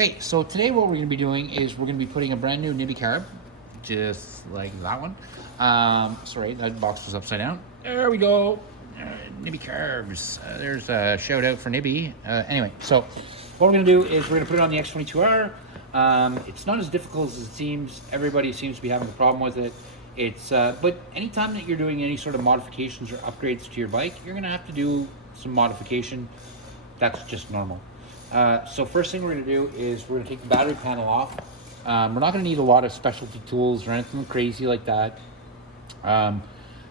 Okay, so today what we're going to be doing is we're going to be putting a brand new Nibbi carb, just like that one. Sorry, that box was upside down. There we go. Nibbi carbs. There's a shout out for Nibbi. Anyway, so what we're going to do is we're going to put it on the X22r. It's not as difficult as it seems. Everybody seems to be having a problem with it. But anytime that you're doing any sort of modifications or upgrades to your bike, you're going to have to do some modification. That's just normal. So first thing we're going to do is we're going to take the battery panel off. We're not going to need a lot of specialty tools or anything crazy like that.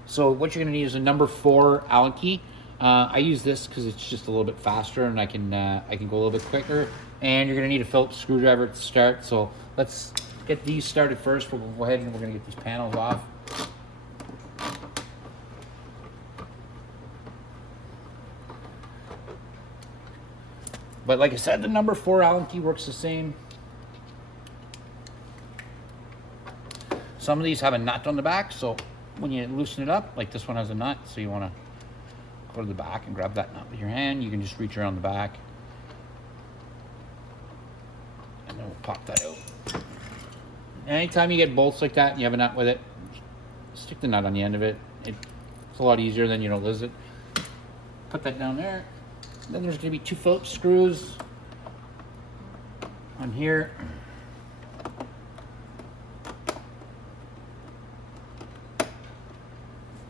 So what you're going to need is a number 4 Allen key. I use this because it's just a little bit faster and I can go a little bit quicker. And you're going to need a Phillips screwdriver to start. So let's get these started first. We'll go ahead and we're going to get these panels off. But like I said, the number 4 Allen key works the same. Some of these have a nut on the back, so when you loosen it up, like this one has a nut, so you want to go to the back and grab that nut with your hand. You can just reach around the back. And then we'll pop that out. Anytime you get bolts like that and you have a nut with it, stick the nut on the end of it. It's a lot easier than you don't lose it. Put that down there. Then there's going to be 2 Phillips screws on here.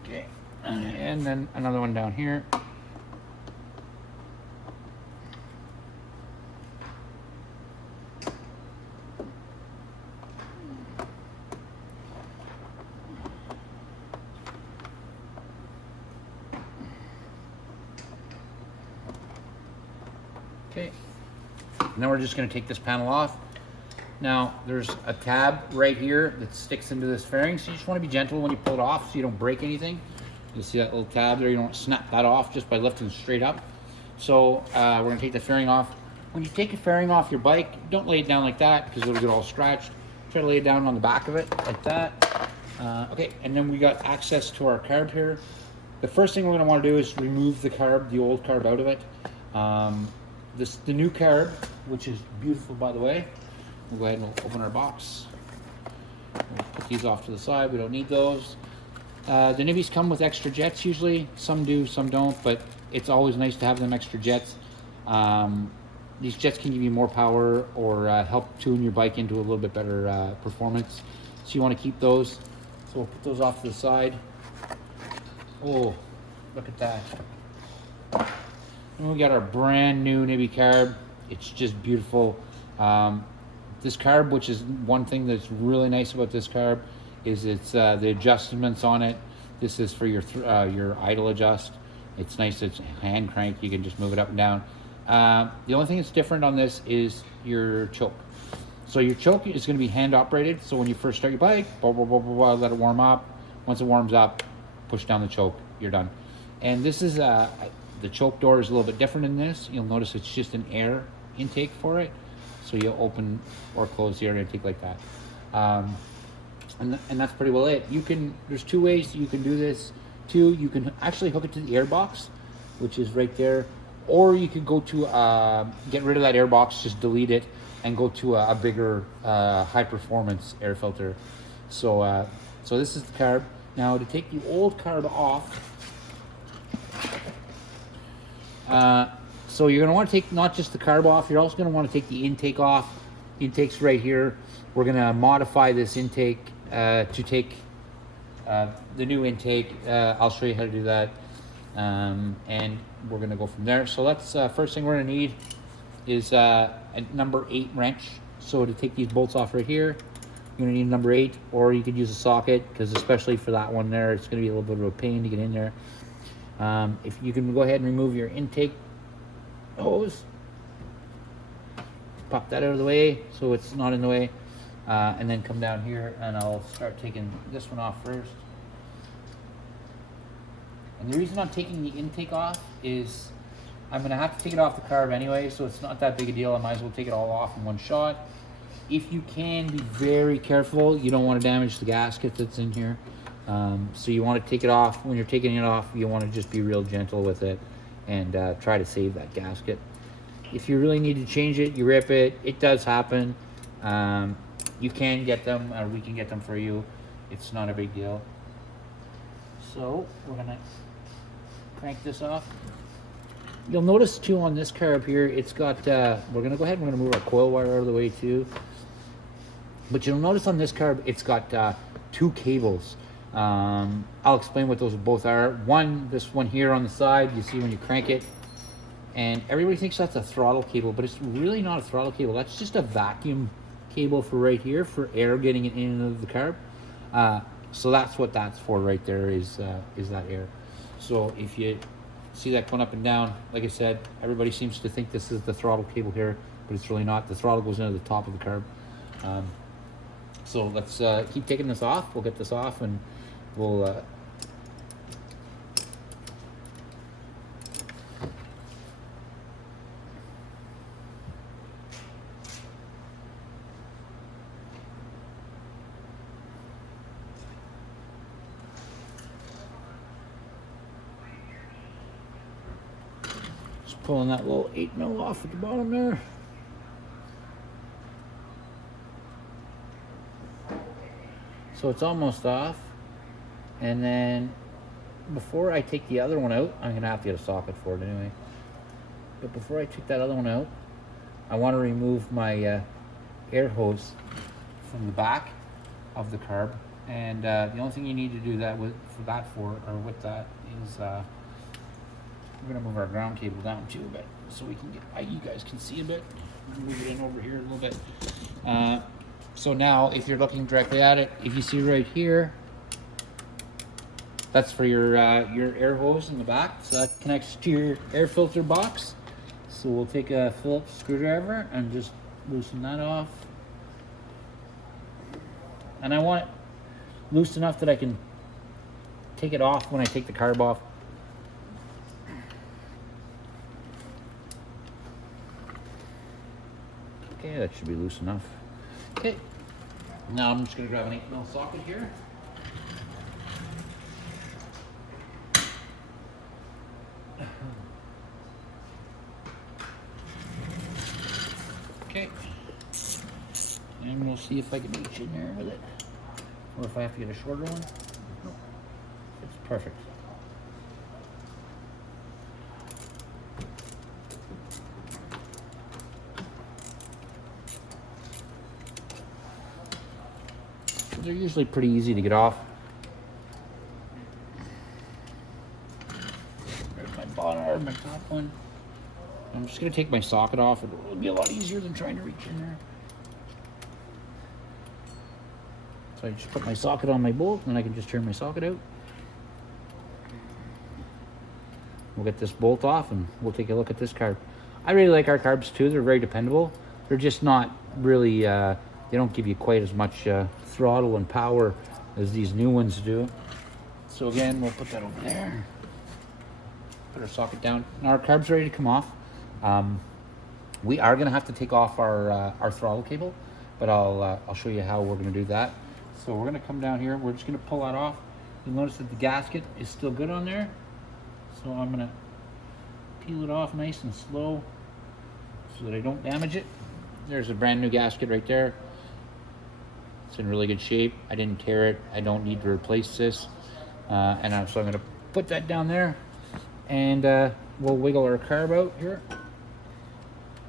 Okay, and then another one down here. Okay, and then we're just going to take this panel off. Now there's a tab right here that sticks into this fairing, so you just want to be gentle when you pull it off so you don't break anything. You see that little tab there, you don't snap that off just by lifting it straight up. So we're going to take the fairing off. When you take a fairing off your bike, don't lay it down like that because it'll get all scratched. Try to lay it down on the back of it like that. Okay, and then we got access to our carb here. The first thing we're going to want to do is remove the carb, the old carb out of it. The new carb, which is beautiful by the way. We'll go ahead and we'll open our box. We'll put these off to the side, we don't need those. The Nibbis come with extra jets usually. Some do, some don't, but it's always nice to have them extra jets. These jets can give you more power or help tune your bike into a little bit better performance. So you want to keep those. So we'll put those off to the side. Oh, look at that. And we got our brand new Nibbi carb. It's just beautiful. This carb, which is one thing that's really nice about this carb, is it's the adjustments on it. This is for your idle adjust. It's nice. It's hand crank. You can just move it up and down. The only thing that's different on this is your choke. So your choke is going to be hand operated. So when you first start your bike, blah, blah, blah, blah, blah, let it warm up. Once it warms up, push down the choke. You're done. And this is the choke door is a little bit different in this. You'll notice it's just an air intake for it. So you'll open or close the air intake like that. And that's pretty well it. There's 2 ways you can do this. You can actually hook it to the air box, which is right there. Or you could go to, get rid of that air box, just delete it, and go to a bigger high performance air filter. So this is the carb. Now to take the old carb off, so you're going to want to take not just the carb off, you're also going to want to take the intake off. The intake's right here. We're going to modify this intake to take the new intake. I'll show you how to do that. And we're going to go from there. So let's, first thing we're going to need is a number 8 wrench. So to take these bolts off right here, you're going to need a number 8, or you could use a socket, because especially for that one there, it's going to be a little bit of a pain to get in there. If you can go ahead and remove your intake hose, pop that out of the way so it's not in the way, and then come down here and I'll start taking this one off first. And the reason I'm taking the intake off is I'm going to have to take it off the carb anyway, so it's not that big a deal. I might as well take it all off in one shot. If you can, be very careful. You don't want to damage the gasket that's in here. So you want to take it off. When you're taking it off, you want to just be real gentle with it and try to save that gasket. If you really need to change it, you rip it. It does happen. You can get them, or we can get them for you. It's not a big deal. So we're gonna crank this off. You'll notice too on this carb here, it's got, we're gonna go ahead and we're gonna move our coil wire out of the way too. But you'll notice on this carb, it's got 2 cables. I'll explain what those both are. One, this one here on the side, you see when you crank it, and everybody thinks that's a throttle cable, but it's really not a throttle cable. That's just a vacuum cable for right here, for air getting it in and out of the carb. So that's what that's for right there, is that air. So if you see that going up and down, like I said, everybody seems to think this is the throttle cable here, but it's really not. The throttle goes into the top of the carb. So let's keep taking this off. We'll get this off and we'll just pulling that little 8mm off at the bottom there. So it's almost off, and then before I take the other one out, I'm gonna have to get a socket for it anyway. But before I take that other one out, I want to remove my air hose from the back of the carb, and the only thing you need to do that with that is we're gonna move our ground cable down too a bit, so we can get, you guys can see a bit. Move it in over here a little bit. So now, if you're looking directly at it, if you see right here, that's for your air hose in the back. So that connects to your air filter box. So we'll take a Phillips screwdriver and just loosen that off. And I want it loose enough that I can take it off when I take the carb off. Okay, that should be loose enough. Okay, now I'm just going to grab an 8mm socket here. Okay, and we'll see if I can reach in there with it, or if I have to get a shorter one. Nope, it's perfect. They're usually pretty easy to get off. There's my bottom or my top one. I'm just going to take my socket off. It'll be a lot easier than trying to reach in there. So I just put my socket on my bolt, and I can just turn my socket out. We'll get this bolt off, and we'll take a look at this carb. I really like our carbs too. They're very dependable. They're just not really, they don't give you quite as much throttle and power as these new ones do. So again, we'll put that over there. Put our socket down. Now our carb's ready to come off. We are going to have to take off our throttle cable, but I'll show you how we're going to do that. So we're going to come down here. We're just going to pull that off. You'll notice that the gasket is still good on there. So I'm going to peel it off nice and slow so that I don't damage it. There's a brand new gasket right there. It's in really good shape. I didn't tear it. I don't need to replace this. So I'm going to put that down there, and we'll wiggle our carb out here.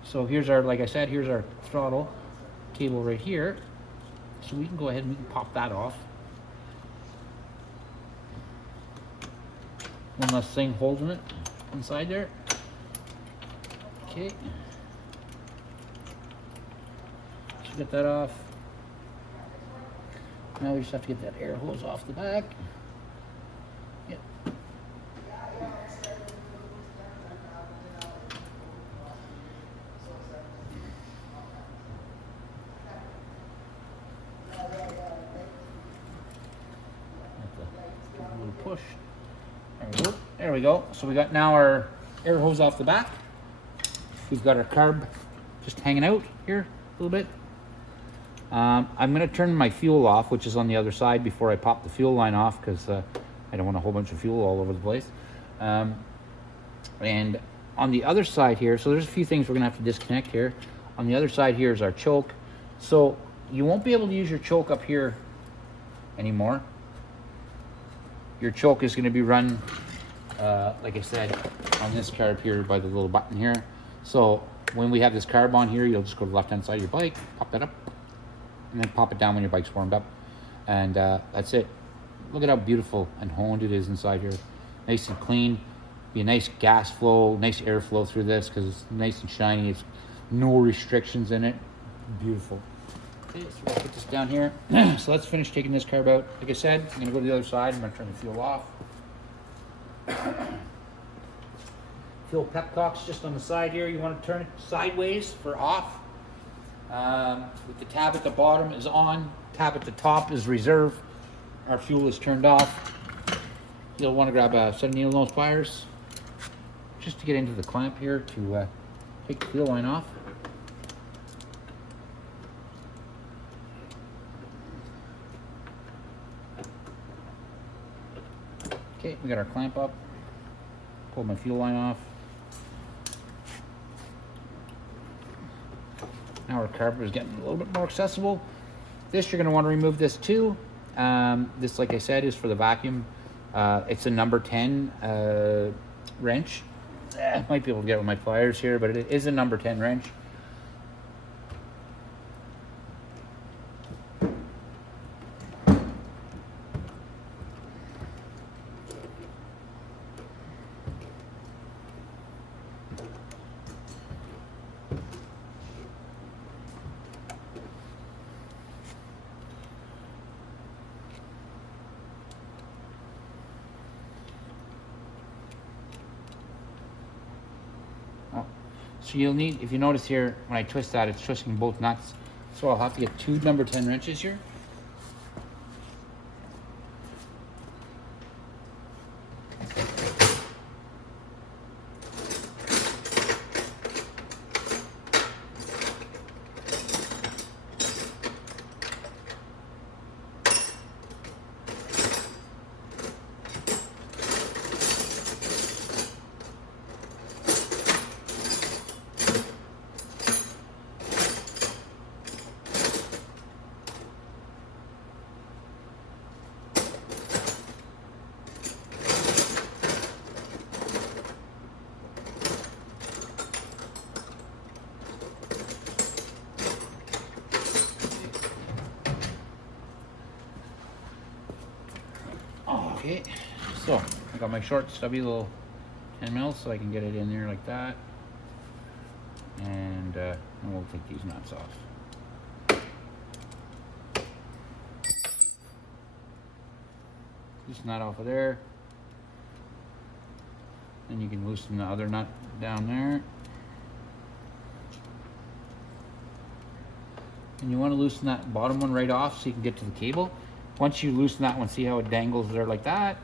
So here's our, like I said, here's our throttle cable right here. So we can go ahead and we can pop that off. One less thing holding it inside there. Okay. So get that off. Now we just have to get that air hose off the back. Yep. A little push. There we go. There we go. So we got now our air hose off the back. We've got our carb just hanging out here a little bit. I'm going to turn my fuel off, which is on the other side, before I pop the fuel line off, because I don't want a whole bunch of fuel all over the place. And on the other side here, so there's a few things we're gonna have to disconnect here. On the other side here is our choke. So you won't be able to use your choke up here anymore. Your choke is gonna be run, like I said, on this carb here by the little button here. So when we have this carb on here, you'll just go to the left-hand side of your bike, pop that up, and then pop it down when your bike's warmed up. And that's it. Look at how beautiful and honed it is inside here. Nice and clean. Be a nice gas flow, nice airflow through this because it's nice and shiny. It's no restrictions in it. Beautiful. Okay, so we'll put this down here. So let's finish taking this carb out. Like I said, I'm gonna go to the other side. I'm gonna turn the fuel off. Fuel pepcocks just on the side here. You want to turn it sideways for off. With the tab at the bottom is on, tab at the top is reserve. Our fuel is turned off. You'll want to grab a set of needle nose pliers just to get into the clamp here to take the fuel line off. Okay, we got our clamp up. Pull my fuel line off. Now our carburetor is getting a little bit more accessible. This, you're going to want to remove this too. This, like I said, is for the vacuum. It's a number 10 wrench. I might be able to get it with my pliers here, but it is a number 10 wrench. So you'll need, if you notice here, when I twist that, it's twisting both nuts. So I'll have to get 2 number 10 wrenches here. Okay, so I got my short, stubby little 10 mils, so I can get it in there like that, and we'll take these nuts off. Loosen that off of there, and you can loosen the other nut down there, and you want to loosen that bottom one right off so you can get to the cable. Once you loosen that one, see how it dangles there like that?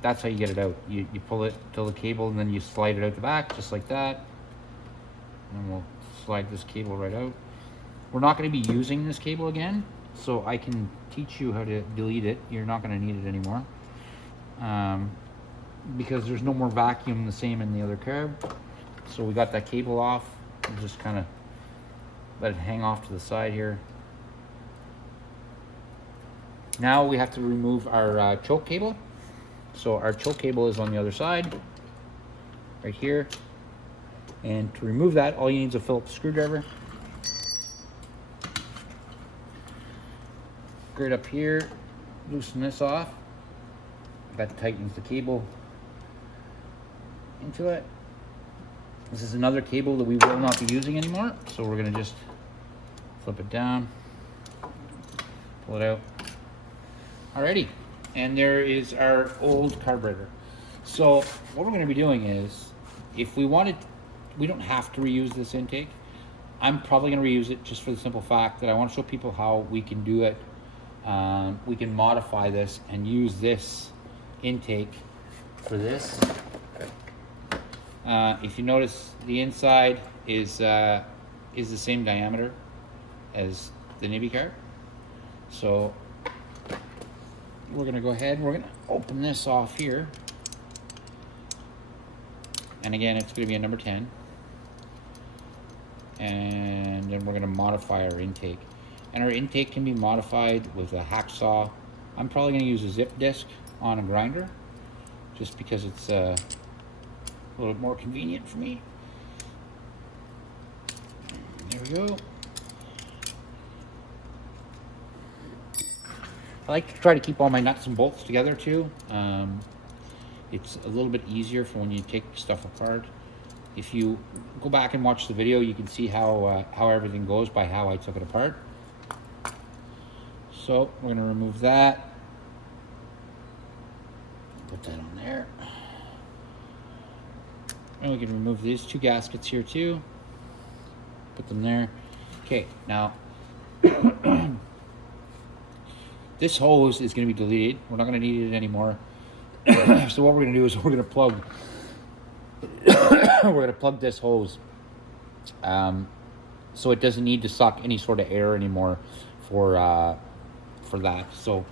That's how you get it out. You pull it till the cable, and then you slide it out the back, just like that. And we'll slide this cable right out. We're not going to be using this cable again, so I can teach you how to delete it. You're not going to need it anymore. Because there's no more vacuum the same in the other carb. So we got that cable off. We'll just kind of let it hang off to the side here. Now we have to remove our choke cable. So our choke cable is on the other side, right here. And to remove that, all you need is a Phillips screwdriver. Right up here, loosen this off. That tightens the cable into it. This is another cable that we will not be using anymore. So we're gonna just flip it down, pull it out. Alrighty, and there is our old carburetor. So what we're going to be doing is, if we wanted, we don't have to reuse this intake. I'm probably going to reuse it just for the simple fact that I want to show people how we can do it. We can modify this and use this intake for this. If you notice, the inside is the same diameter as the Nibbi carb. So we're going to go ahead and we're going to open this off here. And again, it's going to be a number 10. And then we're going to modify our intake. And our intake can be modified with a hacksaw. I'm probably going to use a zip disc on a grinder, just because it's a little bit more convenient for me. There we go. I like to try to keep all my nuts and bolts together too. It's a little bit easier for when you take stuff apart. If you go back and watch the video, you can see how everything goes by how I took it apart. So we're going to remove that. Put that on there. And we can remove these two gaskets here too. Put them there. Okay, now this hose is going to be deleted. We're not going to need it anymore. So what we're going to do is we're going to plug this hose, so it doesn't need to suck any sort of air anymore for that. So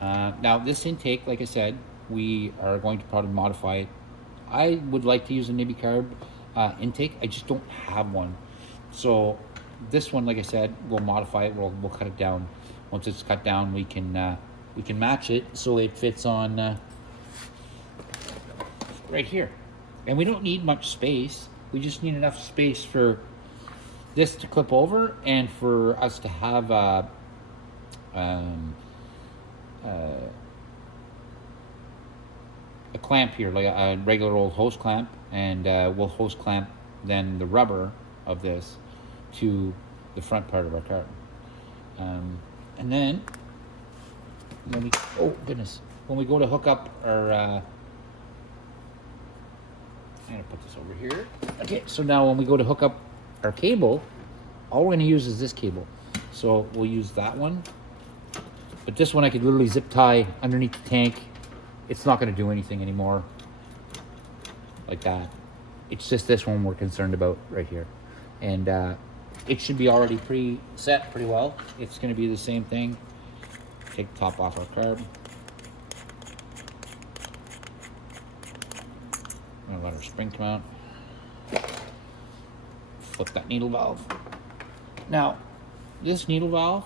now this intake, like I said, we are going to probably modify it. I would like to use a Nibbi Carb intake. I just don't have one. So this one, like I said, we'll modify it. We'll cut it down. Once it's cut down, we can match it so it fits on right here. And we don't need much space. We just need enough space for this to clip over and for us to have a clamp here, like a regular old hose clamp, and we'll hose clamp then the rubber of this to the front part of our car. And then when we, oh goodness, when we go to hook up our, I'm gonna put this over here. Okay, so now when we go to hook up our cable, all we're gonna use is this cable. So we'll use that one. But this one I could literally zip tie underneath the tank. It's not gonna do anything anymore like that. It's just this one we're concerned about right here. And it should be already pre-set pretty well. It's gonna be the same thing. Take the top off our carb. I'm gonna let our spring come out. Flip that needle valve. Now, this needle valve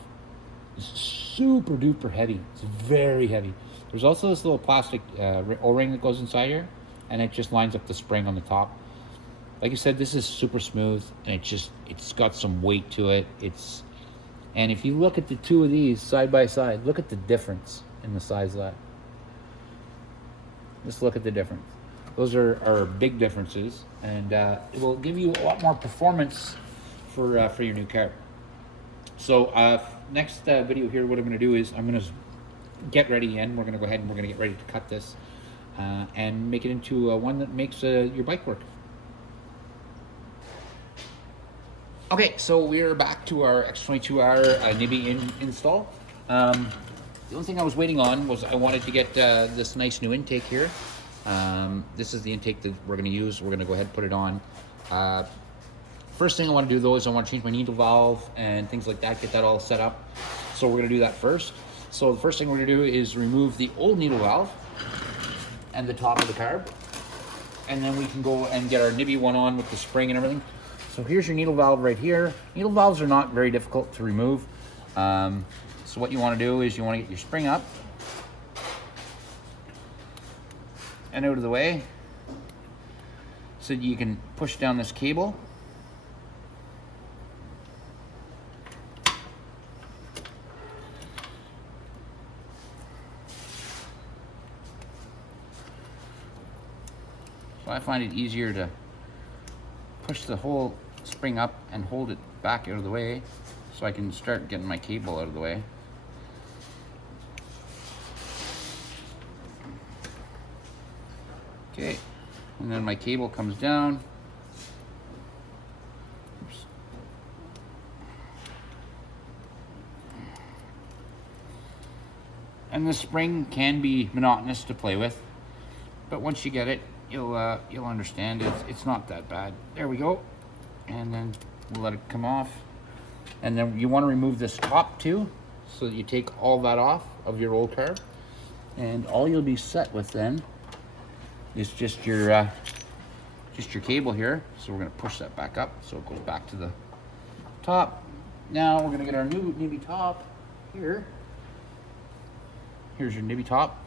is super duper heavy. It's very heavy. There's also this little plastic O-ring that goes inside here, and it just lines up the spring on the top. Like I said, this is super smooth, and it's got some weight to it. And if you look at the two of these side by side, look at the difference in the size of that. Just look at the difference. Those are big differences, and it will give you a lot more performance for your new car. So next video here, what I'm going to do is I'm going to get ready, and we're going to go ahead and we're going to get ready to cut this and make it into one that makes your bike work. Okay, so we're back to our X22r Nibbi install. The only thing I was waiting on was I wanted to get this nice new intake here. This is the intake that we're going to use. We're going to go ahead and put it on. First thing I want to do though is I want to change my needle valve and things like that, get that all set up. So we're going to do that first. So the first thing we're going to do is remove the old needle valve and the top of the carb. And then we can go and get our Nibbi one on with the spring and everything. So here's your needle valve right here. Needle valves are not very difficult to remove. So what you want to do is you want to get your spring up and out of the way so you can push down this cable. So I find it easier to push the whole spring up and hold it back out of the way so I can start getting my cable out of the way. Okay, and then my cable comes down. Oops. And the spring can be monotonous to play with, but once you get it, you'll understand it's not that bad. There we go. And then we'll let it come off. And then you want to remove this top too, so that you take all that off of your old carb. And all you'll be set with then is just your just your cable here. So we're gonna push that back up so it goes back to the top. Now we're gonna get our new Nibbi top here. Here's your Nibbi top.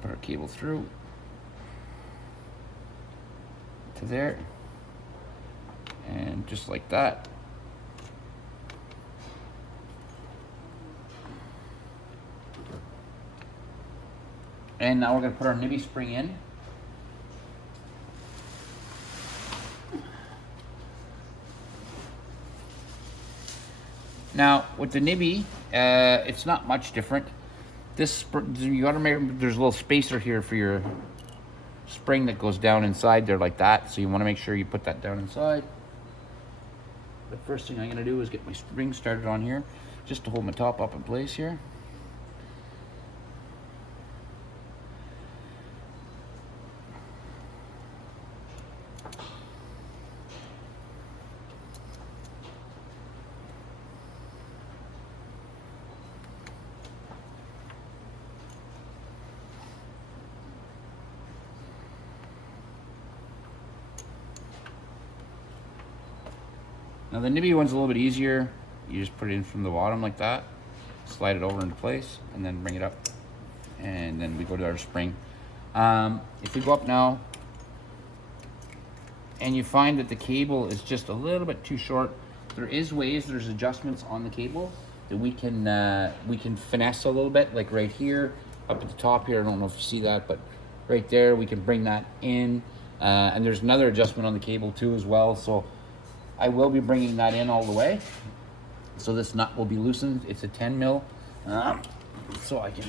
Put our cable through to there, and just like that. And now we're going to put our Nibbi spring in. Now with the Nibbi, it's not much different. This you got to make, there's a little spacer here for your spring that goes down inside there like that. So you want to make sure you put that down inside. The first thing I'm going to do is get my spring started on here, just to hold my top up in place here. Now the Nibbi one's a little bit easier. You just put it in from the bottom like that, slide it over into place, and then bring it up. And then we go to our spring. If we go up now, and you find that the cable is just a little bit too short, there's adjustments on the cable that we can finesse a little bit, like right here, up at the top here. I don't know if you see that, but right there, we can bring that in. And there's another adjustment on the cable too as well. So I will be bringing that in all the way. So this nut will be loosened. It's a 10 mil. So I can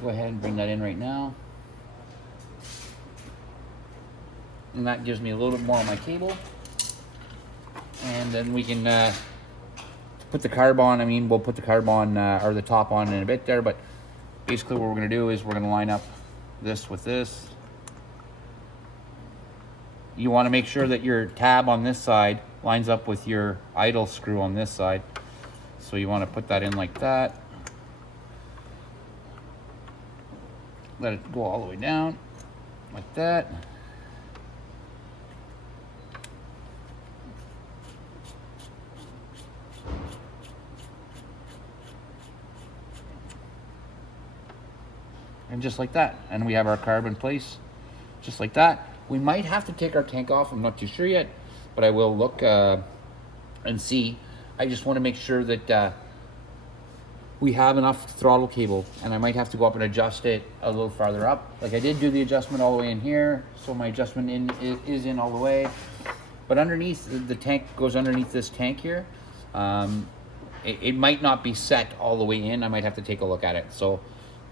go ahead and bring that in right now. And that gives me a little bit more on my cable. And then we can put the carb on. I mean, we'll put the carb on, or the top on in a bit there, but basically what we're gonna do is we're gonna line up this with this. You want to make sure that your tab on this side lines up with your idle screw on this side. So you want to put that in like that. Let it go all the way down like that. And just like that, and we have our carb in place, just like that. We might have to take our tank off, I'm not too sure yet, but I will look and see. I just want to make sure that we have enough throttle cable, and I might have to go up and adjust it a little farther up. Like I did do the adjustment all the way in here, so my adjustment is in all the way. But underneath, the tank goes underneath this tank here. It might not be set all the way in. I might have to take a look at it. So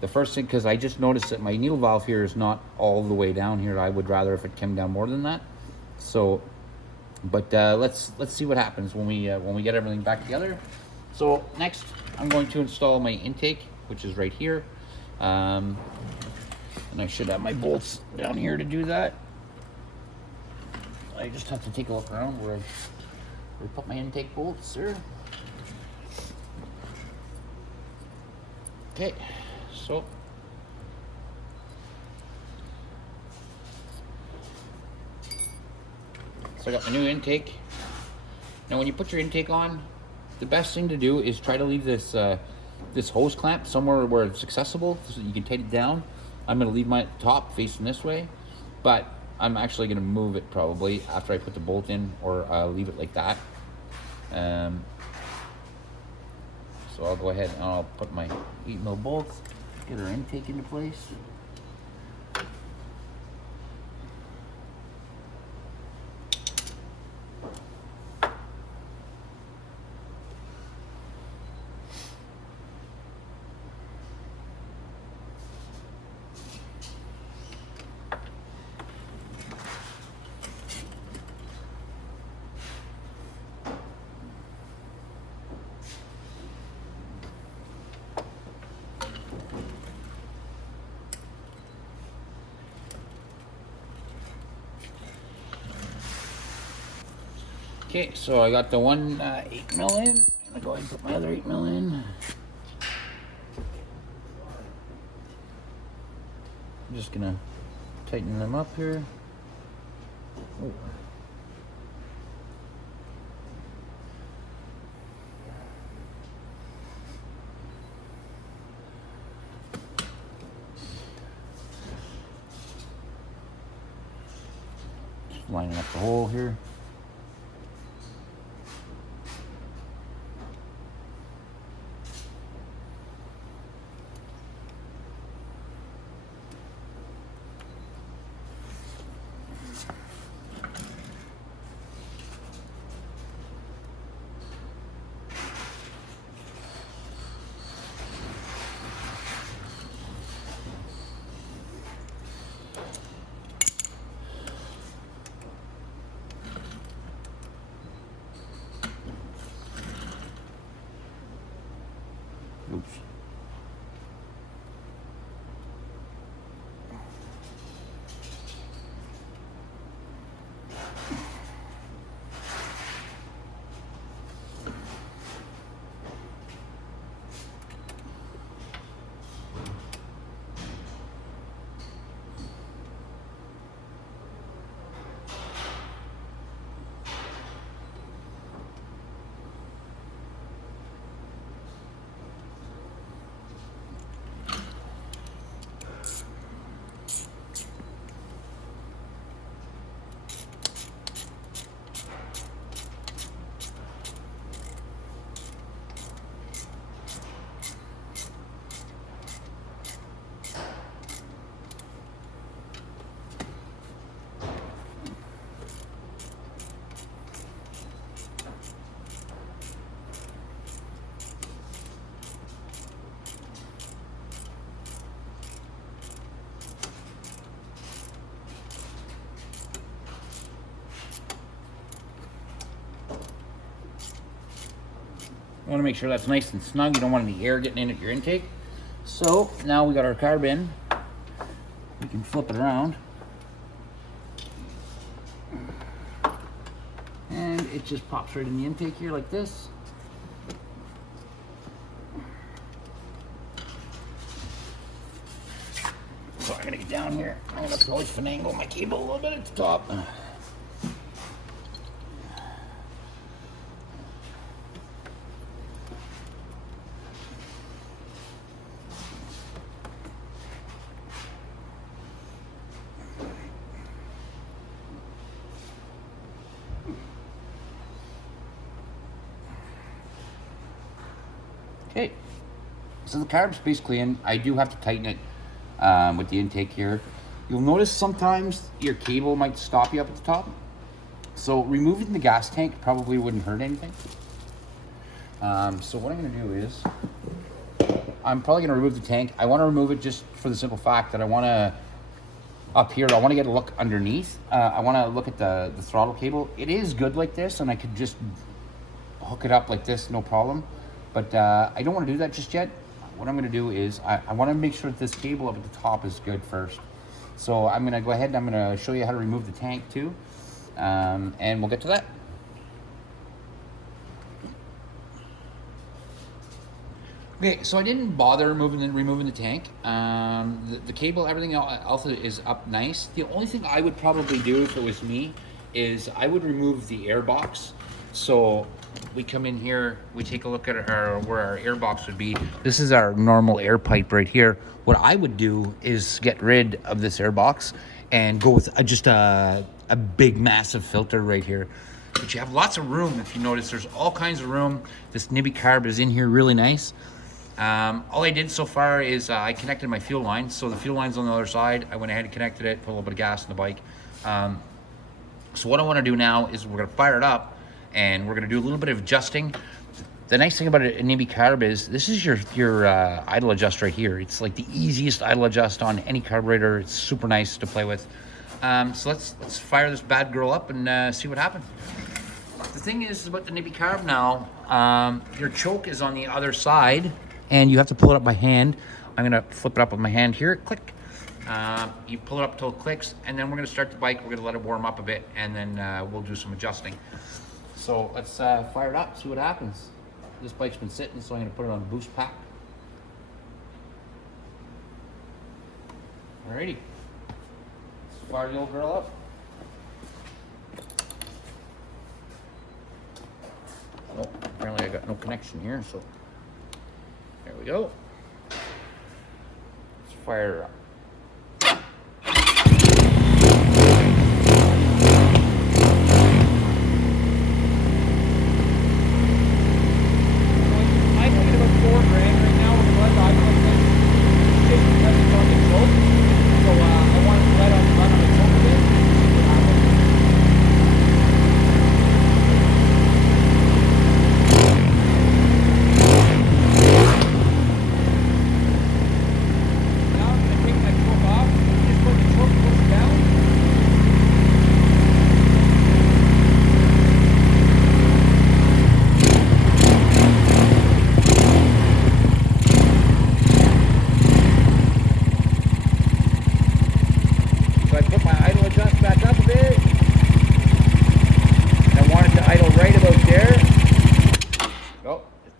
the first thing, because I just noticed that my needle valve here is not all the way down here. I would rather if it came down more than that. So, but let's see what happens when we get everything back together. So next, I'm going to install my intake, which is right here, and I should have my bolts down here to do that. I just have to take a look around where I put my intake bolts, sir. Okay. So I got my new intake. Now when you put your intake on, the best thing to do is try to leave this this hose clamp somewhere where it's accessible so that you can take it down. I'm going to leave my top facing this way, but I'm actually going to move it probably after I put the bolt in, or leave it like that. So I'll go ahead and I'll put my 8 mil bolts, get our intake into place. Okay, so I got the one 8 mil in. I'm gonna go ahead and put my other 8mm in. I'm just gonna tighten them up here. Oh. Just lining up the hole here. Oops. You want to make sure that's nice and snug. You don't want any air getting in at your intake. So now we got our carb in. We can flip it around. And it just pops right in the intake here like this. So I'm gonna get down here. I'm gonna probably finagle my cable a little bit at the top. Okay, so the carb's basically in. I do have to tighten it with the intake here. You'll notice sometimes your cable might stop you up at the top. So removing the gas tank probably wouldn't hurt anything. So what I'm gonna do is, I'm probably gonna remove the tank. I wanna remove it just for the simple fact that I wanna, up here, I wanna get a look underneath. I wanna look at the throttle cable. It is good like this, and I could just hook it up like this, no problem. But I don't want to do that just yet. What I'm going to do is I want to make sure that this cable up at the top is good first. So I'm going to go ahead and I'm going to show you how to remove the tank too. And we'll get to that. Okay, so I didn't bother removing the tank. The cable, everything else is up nice. The only thing I would probably do if it was me is I would remove the air box. So we come in here, we take a look at where our air box would be. This is our normal air pipe right here. What I would do is get rid of this air box and go with just a big massive filter right here. But you have lots of room. If you notice, there's all kinds of room. This Nibbi carb is in here really nice. All I did so far is I connected my fuel line. So the fuel line's on the other side. I went ahead and connected it, put a little bit of gas in the bike. So what I want to do now is we're going to fire it up and we're going to do a little bit of adjusting. The nice thing about a Nibbi carb is this is your idle adjust right here. It's like the easiest idle adjust on any carburetor. It's super nice to play with. So let's fire this bad girl up and see what happens. The thing is about the Nibbi carb now, your choke is on the other side and you have to pull it up by hand. I'm gonna flip it up with my hand here, click. You pull it up till it clicks, and then we're gonna start the bike. We're gonna let it warm up a bit, and then we'll do some adjusting. So let's fire it up, see what happens. This bike's been sitting, so I'm going to put it on a boost pack. Alrighty. Let's fire the old girl up. Oh, apparently I got no connection here, so there we go. Let's fire her up.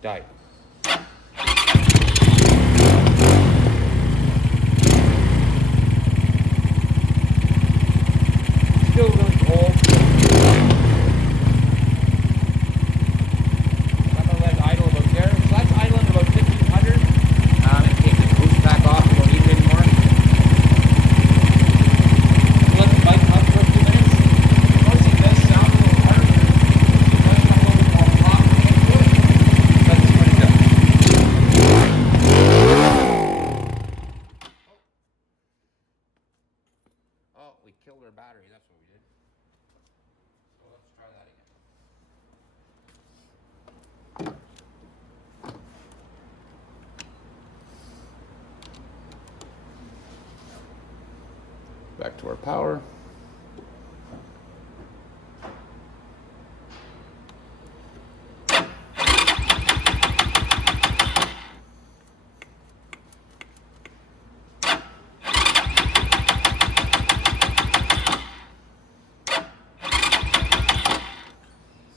Died. Still really cold. I'm gonna let it idle about there. So that's idling about 1500. And take the boost pack off. We don't need it anymore. Let the bike up for a few minutes. Notice it does sound a little harder. It does come a little bit more hot. That's what it does. Oh, we killed our battery. That's what we did. So let's try that again. Back to our power.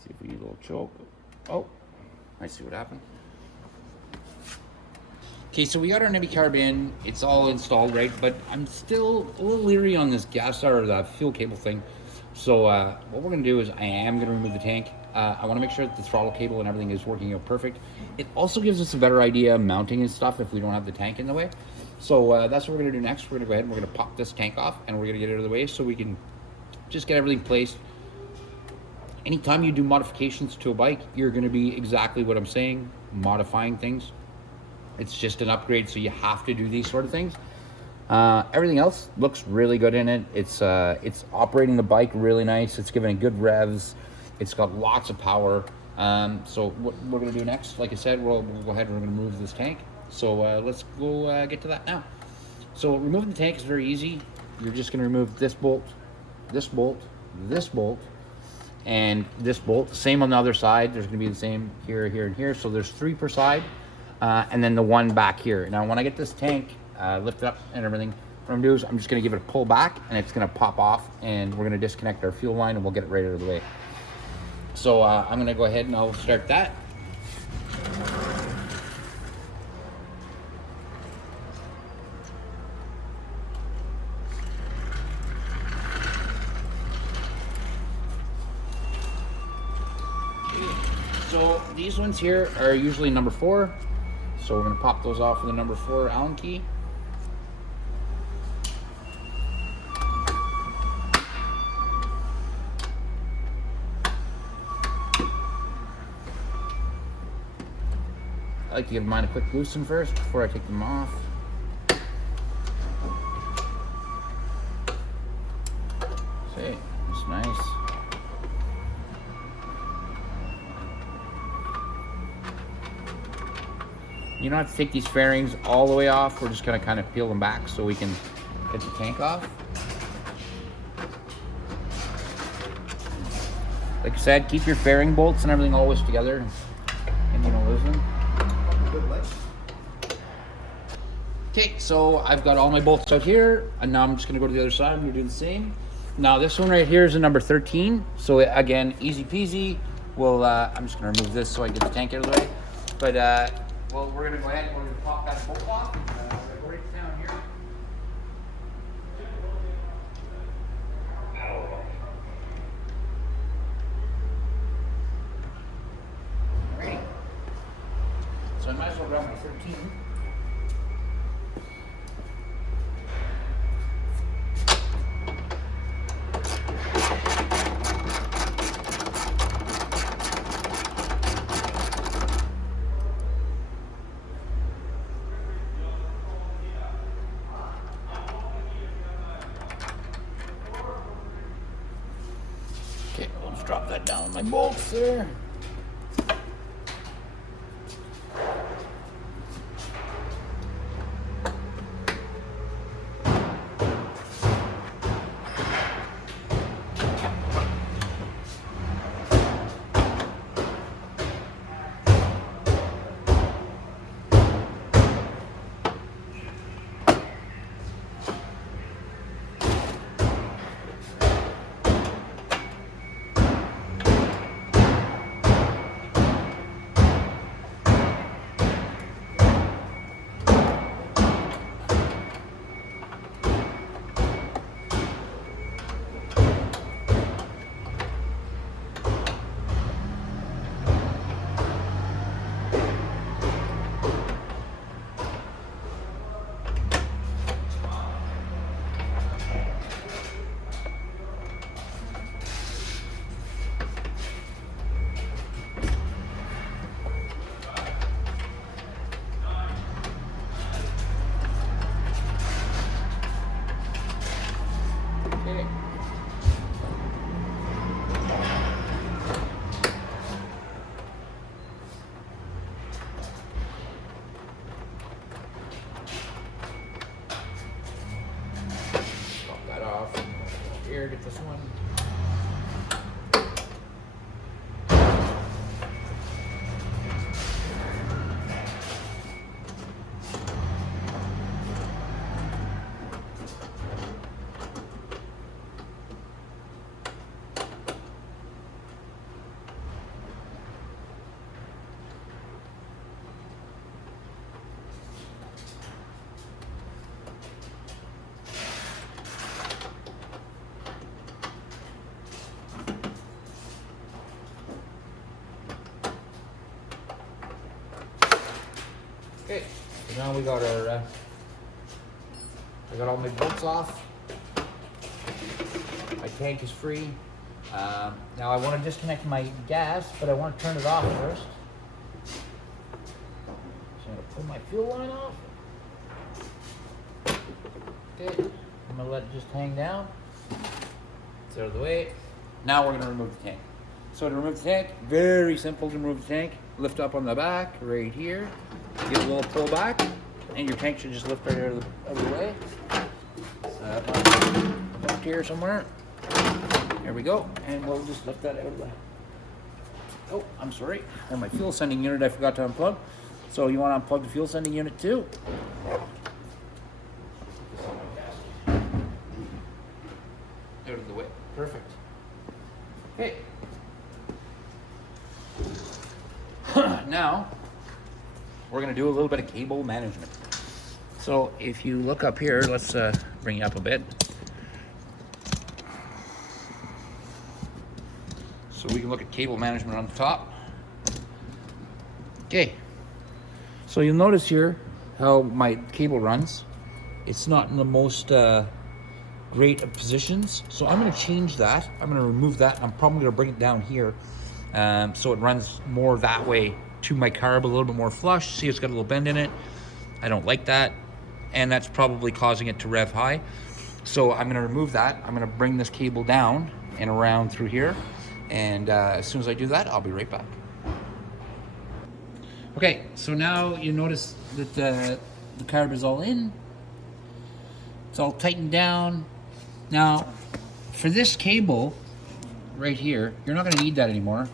See if we need a little choke. Oh, I see what happened. Okay, so we got our Nibbi carb in. It's all installed, right? But I'm still a little leery on this gas or the fuel cable thing. So what we're gonna do is I am gonna remove the tank. I wanna make sure that the throttle cable and everything is working out perfect. It also gives us a better idea of mounting and stuff if we don't have the tank in the way. So that's what we're gonna do next. We're gonna go ahead and we're gonna pop this tank off and we're gonna get it out of the way so we can just get everything placed. Anytime you do modifications to a bike, you're gonna be exactly what I'm saying, modifying things. It's just an upgrade, so you have to do these sort of things. Everything else looks really good in it. It's operating the bike really nice. It's giving it good revs. It's got lots of power. So what we're gonna do next, like I said, we'll go ahead and we're gonna remove this tank. So let's go get to that now. So removing the tank is very easy. You're just gonna remove this bolt, this bolt, this bolt, and this bolt. Same on the other side. There's gonna be the same here, here, and here. So there's 3 per side. And then the one back here. Now, when I get this tank lifted up and everything, what I'm gonna do is I'm just gonna give it a pull back and it's gonna pop off and we're gonna disconnect our fuel line and we'll get it right out of the way. So I'm gonna go ahead and I'll start that. So these ones here are usually number 4. So we're gonna pop those off with a number 4 Allen key. I like to give mine a quick loosen first before I take them off. See, it's nice. You don't have to take these fairings all the way off. We're just gonna kind of peel them back so we can get the tank off. Like I said, keep your fairing bolts and everything always together and you don't lose them. Okay, so I've got all my bolts out here and now I'm just gonna go to the other side. I'm gonna do the same. Now this one right here is a number 13. So again, easy peasy. I'm just gonna remove this so I get the tank out of the way. But well, we're gonna go ahead and we're gonna pop that bolt off. Go right down here. Alrighty. So I might as well grab my 13. Okay, let's drop that down with my bolts there. Here, get this one. Okay, so now we got our, I got all my bolts off. My tank is free. Now I want to disconnect my gas, but I want to turn it off first. So I'm going to pull my fuel line off. Okay, I'm going to let it just hang down. It's out of the way. Now we're going to remove the tank. So to remove the tank, very simple to remove the tank. Lift up on the back, right here. Give a little pull back, and your tank should just lift right out of the way. So up here somewhere. There we go, and we'll just lift that out of the way. Oh, I'm sorry. And my fuel sending unit I forgot to unplug. So you want to unplug the fuel sending unit too. Out of the way. Perfect. Okay. Now, we're going to do a little bit of cable management. So if you look up here, let's bring you up a bit. So we can look at cable management on the top. Okay. So you'll notice here how my cable runs. It's not in the most great of positions. So I'm going to change that. I'm going to remove that. I'm probably going to bring it down here. So it runs more that way to my carb, a little bit more flush. See, it's got a little bend in it. I don't like that. And that's probably causing it to rev high. So I'm gonna remove that. I'm gonna bring this cable down and around through here. And as soon as I do that, I'll be right back. Okay, so now you notice that the carb is all in. It's all tightened down. Now, for this cable right here, you're not gonna need that anymore.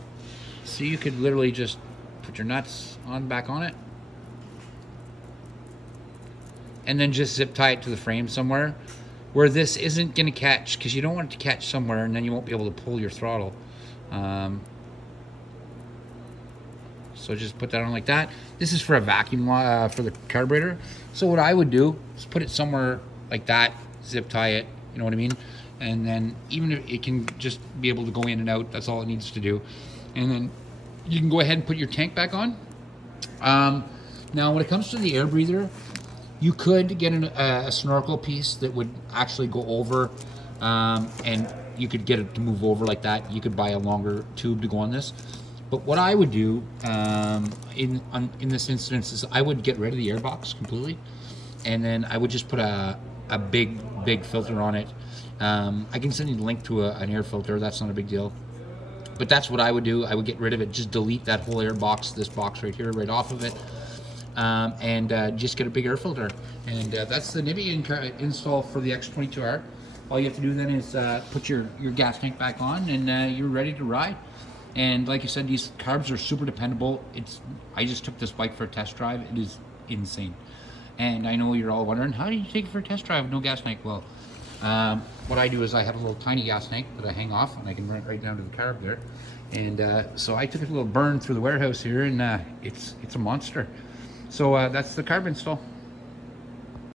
So you could literally just put your nuts back on it, and then just zip tie it to the frame somewhere where this isn't going to catch, because you don't want it to catch somewhere and then you won't be able to pull your throttle. So just put that on like that. This is for a vacuum for the carburetor. So what I would do is put it somewhere like that, zip tie it, you know what I mean? And then even if it can just be able to go in and out, that's all it needs to do. And then you can go ahead and put your tank back on. Now when it comes to the air breather, you could get a snorkel piece that would actually go over, and you could get it to move over like that. You could buy a longer tube to go on this. But what I would do in this instance is I would get rid of the air box completely, and then I would just put a big filter on it. I can send you the link to an air filter. That's not a big deal. But that's what I would do. I would get rid of it, just delete that whole air box, this box right here, right off of it, and just get a big air filter. And that's the Nibbi install for the X22r. All you have to do then is put your gas tank back on, and you're ready to ride. And like I said, these carbs are super dependable. I just took this bike for a test drive. It is insane. And I know you're all wondering, how do you take it for a test drive with no gas tank? Well, what I do is I have a little tiny gas tank that I hang off, and I can run it right down to the carb there. And so I took a little burn through the warehouse here, and it's a monster. So that's the carb install.